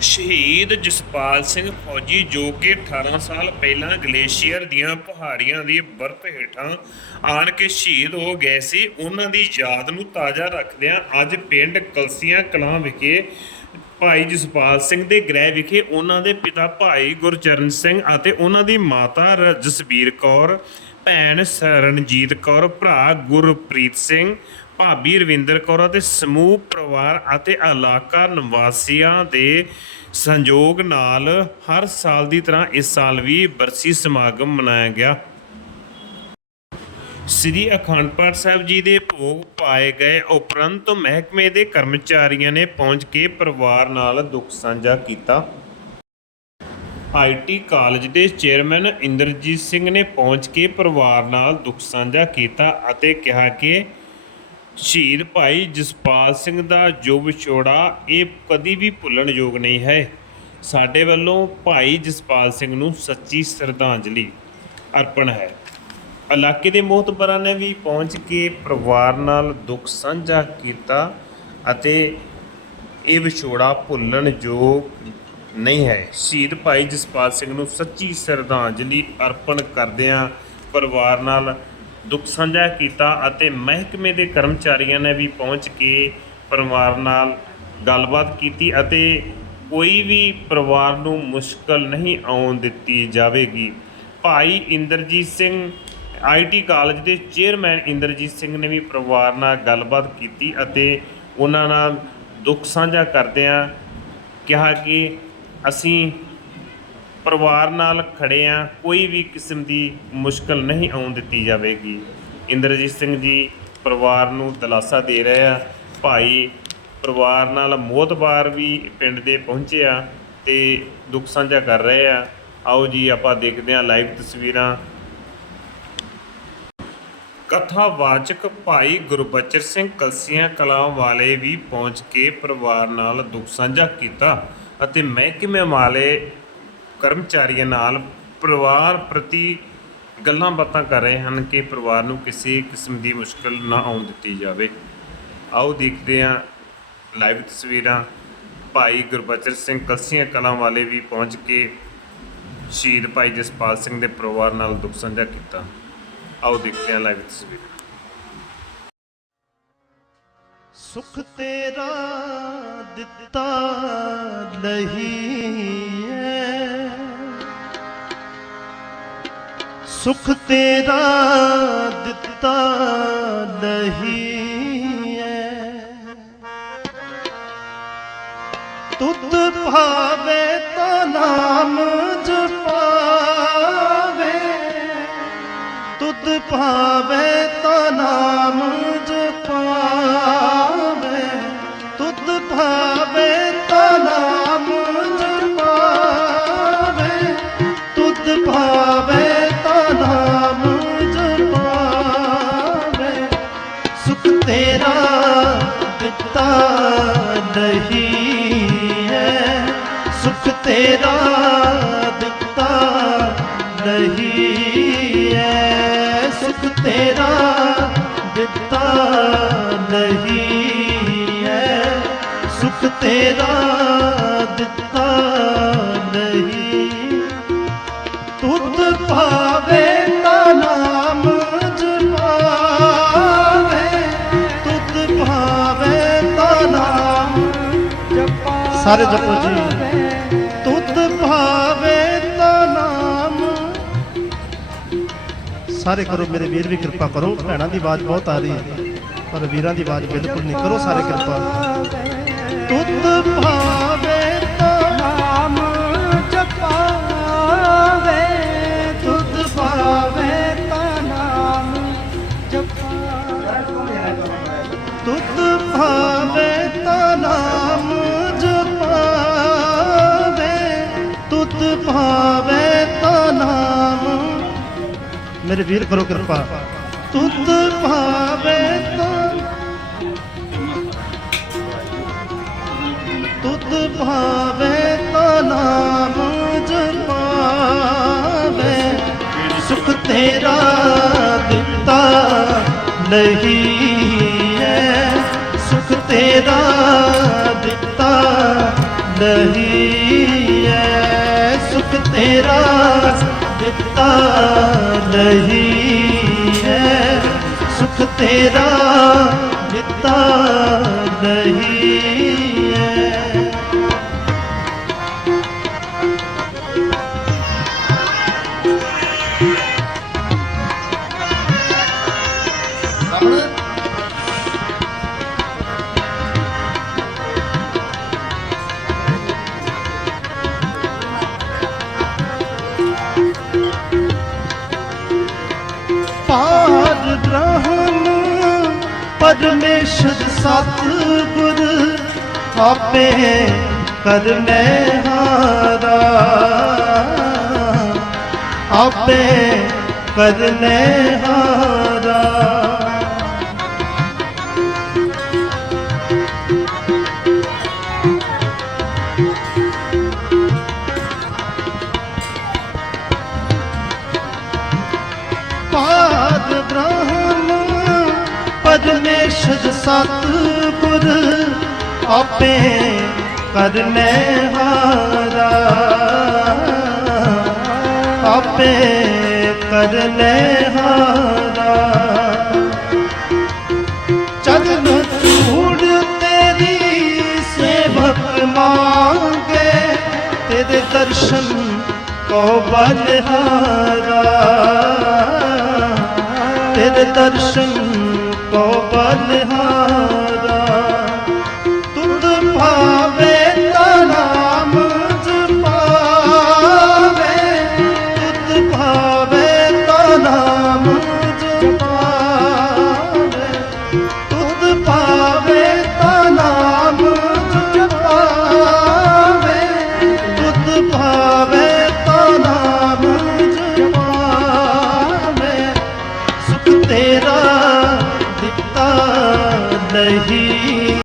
ਸ਼ਹੀਦ ਜਸਪਾਲ ਸਿੰਘ ਫੌਜੀ ਜੋ ਕਿ 18 ਸਾਲ ਪਹਿਲਾਂ ਗਲੇਸ਼ੀਅਰ ਦੀਆਂ ਪਹਾੜੀਆਂ ਦੀ ਬਰਫ਼ ਹੇਠਾਂ ਆਣ ਕੇ ਸ਼ਹੀਦ ਹੋ ਗਏ ਸੀ, ਉਹਨਾਂ ਦੀ ਯਾਦ ਨੂੰ ਤਾਜ਼ਾ ਰੱਖਦਿਆਂ ਅੱਜ ਪਿੰਡ ਕਲਸੀਆਂ ਕਲਾਂ ਵਿਖੇ ਭਾਈ ਜਸਪਾਲ ਸਿੰਘ ਦੇ ਗ੍ਰਹਿ ਵਿਖੇ ਉਹਨਾਂ ਦੇ ਪਿਤਾ ਭਾਈ ਗੁਰਚਰਨ ਸਿੰਘ ਅਤੇ ਉਹਨਾਂ ਦੀ ਮਾਤਾ ਰ- ਜਸਬੀਰ ਕੌਰ, ਭੈਣ ਸਰਨਜੀਤ ਕੌਰ, ਭਰਾ ਗੁਰਪ੍ਰੀਤ ਸਿੰਘ ਭਾਬੀ ਰਵਿੰਦਰ ਕੌਰ ਅਤੇ ਸਮੂਹ ਪਰਿਵਾਰ ਅਤੇ ਇਲਾਕਾ ਨਿਵਾਸੀਆਂ ਦੇ ਸੰਯੋਗ ਨਾਲ ਹਰ ਸਾਲ ਦੀ ਤਰ੍ਹਾਂ ਇਸ ਸਾਲ ਵੀ ਬਰਸੀ ਸਮਾਗਮ ਮਨਾਇਆ ਗਿਆ। ਸ੍ਰੀ ਅਖੰਡ ਪਾਠ ਸਾਹਿਬ ਜੀ ਦੇ ਭੋਗ ਪਾਏ ਗਏ ਉਪਰੰਤ ਮਹਿਕਮੇ ਦੇ ਕਰਮਚਾਰੀਆਂ ਨੇ ਪਹੁੰਚ ਕੇ ਪਰਿਵਾਰ ਨਾਲ ਦੁੱਖ ਸਾਂਝਾ ਕੀਤਾ। ਆਈਟੀ ਕਾਲਜ ਦੇ ਚੇਅਰਮੈਨ ਇੰਦਰਜੀਤ ਸਿੰਘ ਨੇ ਪਹੁੰਚ ਕੇ ਪਰਿਵਾਰ ਨਾਲ ਦੁੱਖ ਸਾਂਝਾ ਕੀਤਾ ਅਤੇ ਕਿਹਾ ਕਿ ਸ਼ਹੀਦ ਭਾਈ ਜਸਪਾਲ ਸਿੰਘ ਦਾ ਜੋ ਵਿਛੋੜਾ ਇਹ ਕਦੀ ਵੀ ਭੁੱਲਣਯੋਗ ਨਹੀਂ ਹੈ। ਸਾਡੇ ਵੱਲੋਂ ਭਾਈ ਜਸਪਾਲ ਸਿੰਘ ਨੂੰ ਸੱਚੀ ਸ਼ਰਧਾਂਜਲੀ ਅਰਪਣ ਹੈ। ਇਲਾਕੇ ਦੇ ਮੋਹਤਬਰਾਂ ਨੇ ਵੀ ਪਹੁੰਚ ਕੇ ਪਰਿਵਾਰ ਨਾਲ ਦੁੱਖ ਸਾਂਝਾ ਕੀਤਾ ਅਤੇ ਇਹ ਵਿਛੋੜਾ ਭੁੱਲਣਯੋਗ ਨਹੀਂ ਹੈ। ਸ਼ਹੀਦ ਭਾਈ ਜਸਪਾਲ ਸਿੰਘ ਨੂੰ ਸੱਚੀ ਸ਼ਰਧਾਂਜਲੀ ਅਰਪਣ ਕਰਦਿਆਂ ਪਰਿਵਾਰ ਨਾਲ ਦੁੱਖ ਸਾਂਝਾ ਕੀਤਾ ਅਤੇ ਮਹਿਕਮੇ ਦੇ ਕਰਮਚਾਰੀਆਂ ਨੇ ਵੀ ਪਹੁੰਚ ਕੇ ਪਰਿਵਾਰ ਨਾਲ ਗੱਲਬਾਤ ਕੀਤੀ ਅਤੇ ਕੋਈ ਵੀ ਪਰਿਵਾਰ ਨੂੰ ਮੁਸ਼ਕਲ ਨਹੀਂ ਆਉਣ ਦਿੱਤੀ ਜਾਵੇਗੀ। ਭਾਈ ਇੰਦਰਜੀਤ ਸਿੰਘ ਆਈਟੀ ਕਾਲਜ ਦੇ ਚੇਅਰਮੈਨ ਇੰਦਰਜੀਤ ਸਿੰਘ ਨੇ ਵੀ ਪਰਿਵਾਰ ਨਾਲ ਗੱਲਬਾਤ ਕੀਤੀ ਅਤੇ ਉਹਨਾਂ ਨਾਲ ਦੁੱਖ ਸਾਂਝਾ ਕਰਦਿਆਂ ਕਿਹਾ ਕਿ ਅਸੀਂ ਪਰਿਵਾਰ ਨਾਲ ਖੜੇ ਆ, ਕੋਈ ਵੀ ਕਿਸਮ ਦੀ ਮੁਸ਼ਕਲ ਨਹੀਂ ਆਉਣ ਦਿੱਤੀ ਜਾਵੇਗੀ। ਇੰਦਰਜੀਤ ਸਿੰਘ ਜੀ ਪਰਿਵਾਰ ਨੂੰ ਦਿਲਾਸਾ ਦੇ ਰਹੇ ਆ। ਭਾਈ ਪਰਿਵਾਰ ਨਾਲ ਮੋਤਬਾਰ ਵੀ ਪਿੰਡ ਦੇ ਪਹੁੰਚਿਆ ਆ ਤੇ ਦੁੱਖ ਸਾਂਝਾ ਕਰ ਰਹੇ ਆ। ਆਓ ਜੀ, ਆਪਾਂ ਦੇਖਦੇ ਹਾਂ ਲਾਈਵ ਤਸਵੀਰਾਂ। ਕਥਾਵਾਚਕ ਭਾਈ ਗੁਰਬਚਨ ਸਿੰਘ ਕਲਸੀਆਂ ਕਲਾਂ ਵਾਲੇ ਵੀ ਪਹੁੰਚ ਕੇ ਪਰਿਵਾਰ ਨਾਲ ਦੁੱਖ ਸਾਂਝਾ ਕੀਤਾ ਅਤੇ ਮਹਿਕਮੇ ਵਾਲੇ ਕਰਮਚਾਰੀਆਂ ਨਾਲ ਪਰਿਵਾਰ ਪ੍ਰਤੀ ਗੱਲਾਂ ਬਾਤਾਂ ਕਰ ਰਹੇ ਹਨ ਕਿ ਪਰਿਵਾਰ ਨੂੰ ਕਿਸੇ ਕਿਸਮ ਦੀ ਮੁਸ਼ਕਲ ਨਾ ਆਉਣ ਦਿੱਤੀ ਜਾਵੇ। ਆਓ ਦੇਖਦੇ ਹਾਂ ਲਾਈਵ ਤਸਵੀਰਾਂ। ਭਾਈ ਗੁਰਬਚਨ ਸਿੰਘ ਕਲਸੀਆਂ ਕਲਾਂ ਵਾਲੇ ਵੀ ਪਹੁੰਚ ਕੇ ਸ਼ਹੀਦ ਭਾਈ ਜਸਪਾਲ ਸਿੰਘ ਦੇ ਪਰਿਵਾਰ ਨਾਲ ਦੁੱਖ ਸਾਂਝਾ ਕੀਤਾ। ਆਓ ਦੇਖਦੇ ਹਾਂ ਲਾਈਵ ਤਸਵੀਰ। ਸੁਖ ਤੇਰਾ ਦਿੱਤਾ ਨਹੀਂ ਹੈ। ਸੁਖ ਤੇਰਾ ਦਿੱਤਾ ਨਹੀਂ ਹੈ ਤੁਧ ਭਾਵੇ ਤਾਂ ਨਾਮ ਜਪਾਵੇ। ਤੁਧ ਭਾਵੇ ਤਾਂ ਨਾਮ ਨਹੀਂ ਹੈ। ਸੁਖ ਤੇਰਾ ਦਿੱਤਾ ਨਹੀਂ ਹੈ। ਸੁਖ ਤੇਰਾ ਦਿੱਤਾ ਨਹੀਂ ਹੈ। ਸੁਖ ਤੇਰਾ ਦਿੱਤਾ ਨਹੀਂ। ਤੁਧ ਭਾਵੇ ਸਾਰੇ ਜਪੋ ਜੀ। ਤੁਧ ਭਾਵੇ ਤਾਂ ਨਾਮ। ਸਾਰੇ ਕਰੋ, ਮੇਰੇ ਵੀਰ ਵੀ ਕਿਰਪਾ ਕਰੋ। ਭੈਣਾਂ ਦੀ ਆਵਾਜ਼ ਬਹੁਤ ਆ ਰਹੀ ਹੈ, ਪਰ ਵੀਰਾਂ ਦੀ ਆਵਾਜ਼ ਬਿਲਕੁਲ ਨਹੀਂ ਕਰੋ, ਸਾਰੇ ਕਿਰਪਾ। ਤੁਧ ਭਾਵੇ ਮੇਰੇ ਵੀਰ ਕਰੋ ਕਿਰਪਾ। ਤੁਧ ਭਾਵੇ ਤਾਂ ਤੁਧ ਭਾਵੇ ਤਾਂ ਨਾਮ ਜਪਾਵੇ ਸੁਖ ਤੇਰਾ ਦਿੱਤਾ ਨਹੀਂ ਹੈ ਸੁਖ ਤੇਰਾ ਦਿੱਤਾ ਨਹੀਂ ਹੈ ਸੁਖ ਤੇਰਾ ਦਿੱਤਾ ਨਹੀਂ ਹੈ। ਸੁਖ ਤੇਰਾ ਦਿੱਤਾ ਨਹੀਂ ਹੈ। ਪਾਰ ਬ੍ਰਹਮ ਪਰਮੇਸ਼ਰ ਸਤਿਗੁਰ ਆਪੇ ਕਰਨੇ ਹਾਰਾ। ਆਪੇ ਕਰਨੇ ਹਾਰਾ। ਪਰਮੇਸ਼ਰ ਸਤਿਗੁਰ, ਆਪੇ ਕਰਨੇ ਹਾਰਾ। ਆਪੇ ਕਰਨੇ ਹਾਰਾ। ਚਰਨ ਧੂੜ ਤੇਰੀ ਸੇਵਕ ਮੰਗੇ, ਤੇਰੇ ਦਰਸ਼ਨ ਕੋ ਬਲਹਾਰਾ। ਤੇਰੇ ਦਰਸ਼ਨ ਕੋ ਬਲਹਾਰਾ